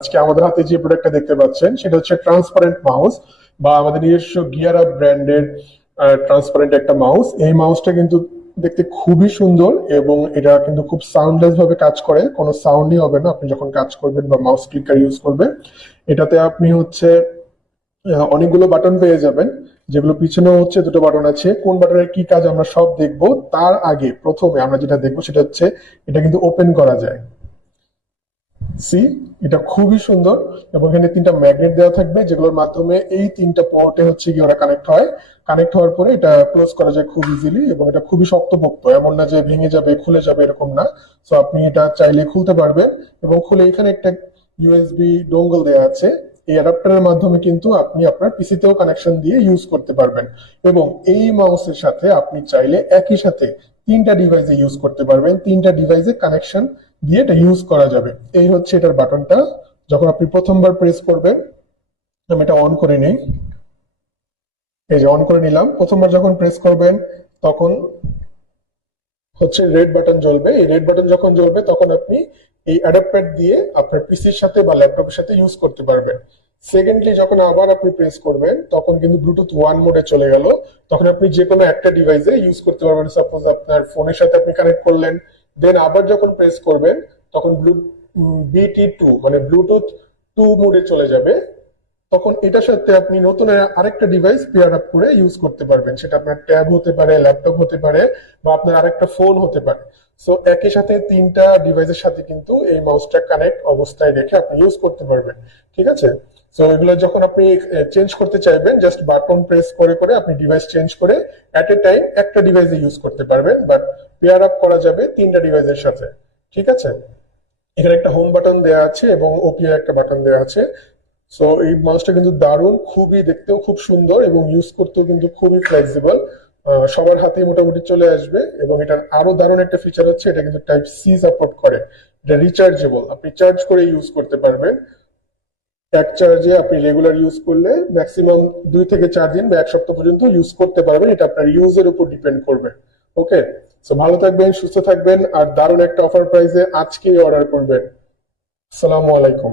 আজকে আমাদের হাতে যে প্রোডাক্টটা দেখতে পাচ্ছেন সেটা হচ্ছে ট্রান্সপারেন্ট মাউস বা আমাদের নিজস্ব গিয়ার আপ ব্র্যান্ডের ট্রান্সপারেন্ট একটা মাউস। এই মাউসটা কিন্তু দেখতে খুবই সুন্দর এবং এটা কিন্তু খুব সাউন্ডলেস ভাবে কাজ করে, কোনো সাউন্ডই হবে না আপনি যখন কাজ করবেন বা মাউস ক্লিকার ইউজ করবেন। এটাতে আপনি হচ্ছে অনেকগুলো বাটন পেয়ে যাবেন, যেগুলো পিছনেও হচ্ছে দুটো বাটন আছে। কোন বাটনের কি কাজ আমরা সব দেখবো। তার আগে প্রথমে আমরা যেটা দেখবো সেটা হচ্ছে এটা কিন্তু ওপেন করা যায়। সি, এটা খুবই সুন্দর এবং এখানে তিনটা ম্যাগনেট দেওয়া থাকবে যেগুলোর মাধ্যমে এই তিনটা পোর্টে হচ্ছে কি ওরা কানেক্ট হয়। কানেক্ট হওয়ার পরে এটা ক্লোজ করা যায় খুব ইজিলি এবং এটা খুবই শক্তপোক্ত, এমন না যে ভেঙে যাবে খুলে যাবে এরকম না। সো আপনি এটা চাইলে খুলতে পারবেন এবং খুলে এখানে একটা ইউএসবি ডোঙ্গল দেওয়া আছে। এই অ্যাডাপ্টারের মাধ্যমে কিন্তু আপনি আপনার পিসিতেও কানেকশন দিয়ে ইউজ করতে পারবেন এবং এই মাউসের সাথে আপনি চাইলে একই সাথে তিনটা ডিভাইসে ইউজ করতে পারবেন, তিনটা ডিভাইসে কানেকশন দিয়ে এটা ইউজ করা যাবে। এই হচ্ছে এটার বাটনটা। যখন আপনি প্রথমবার প্রেস করবেন, আমি এটা অন করে নিই। এই যে অন করে নিলাম। প্রথমবার যখন প্রেস করবেন তখন হচ্ছে রেড বাটন জ্বলবে। এই রেড বাটন যখন জ্বলবে তখন আপনি এই অ্যাডাপ্টার দিয়ে আপনার পিসির সাথে বা ল্যাপটপের সাথে ইউজ করতে পারবেন। সেকেন্ডলি যখন আবার আপনি প্রেস করবেন তখন কিন্তু ব্লুটুথ ওয়ান মোডে চলে গেল। তখন আপনি যে কোনো একটা ডিভাইসে ইউজ করতে পারবেন। সাপোজ আপনার ফোনের সাথে আপনি কানেক্ট করলেন, দেন আবার যখন প্রেস করবেন তখন বিটি টু মানে ব্লুটুথ টু মোডে চলে যাবে। তখন এটার সাথে আপনি নতুন আরেকটা ডিভাইস পেয়ার আপ করে ইউজ করতে পারবেন। সেটা আপনার ট্যাব হতে পারে, ল্যাপটপ হতে পারে বা আপনার আরেকটা ফোন হতে পারে। সো একই সাথে তিনটা ডিভাইসের সাথে কিন্তু এই মাউসটা কানেক্ট অবস্থায় রেখে আপনি ইউজ করতে পারবেন। ঠিক আছে। সো এগুলো যখন আপনি চেঞ্জ করতে চাইবেন জাস্ট বাটন প্রেস করে করে আপনি ডিভাইস চেঞ্জ করে এট এ টাইম একটা ডিভাইসে ইউজ করতে পারবেন, বাট পেয়ার আপ করা যাবে তিনটা ডিভাইসের সাথে। ঠিক আছে। এখানে একটা হোম বাটন দেওয়া আছে এবং ওপিআই একটা বাটন দেওয়া আছে। সো এই মাউসটা কিন্তু দারুণ, খুবই দেখতেও খুব সুন্দর এবং ইউজ করতেও কিন্তু খুবই ফ্লেক্সিবল। সবার হাতেই মোটামুটি চলে আসবে এবং এটার আরো দারুণ একটা ফিচার হচ্ছে এটা কিন্তু টাইপ সি সাপোর্ট করে। এটা রিচার্জেবল, আপনি চার্জ করে ইউজ করতে পারবেন। এক চার্জে আপনি রেগুলার ইউজ করলে ম্যাক্সিমাম 2 থেকে 4 দিন বা এক সপ্তাহ পর্যন্ত ইউজ করতে পারবেন। এটা আপনার ইউজের উপর ডিপেন্ড করবে। ওকে। সো ভালো থাকবেন, সুস্থ থাকবেন আর দারুণ একটা অফার প্রাইসে আজকেই অর্ডার করবেন। আসসালামু আলাইকুম।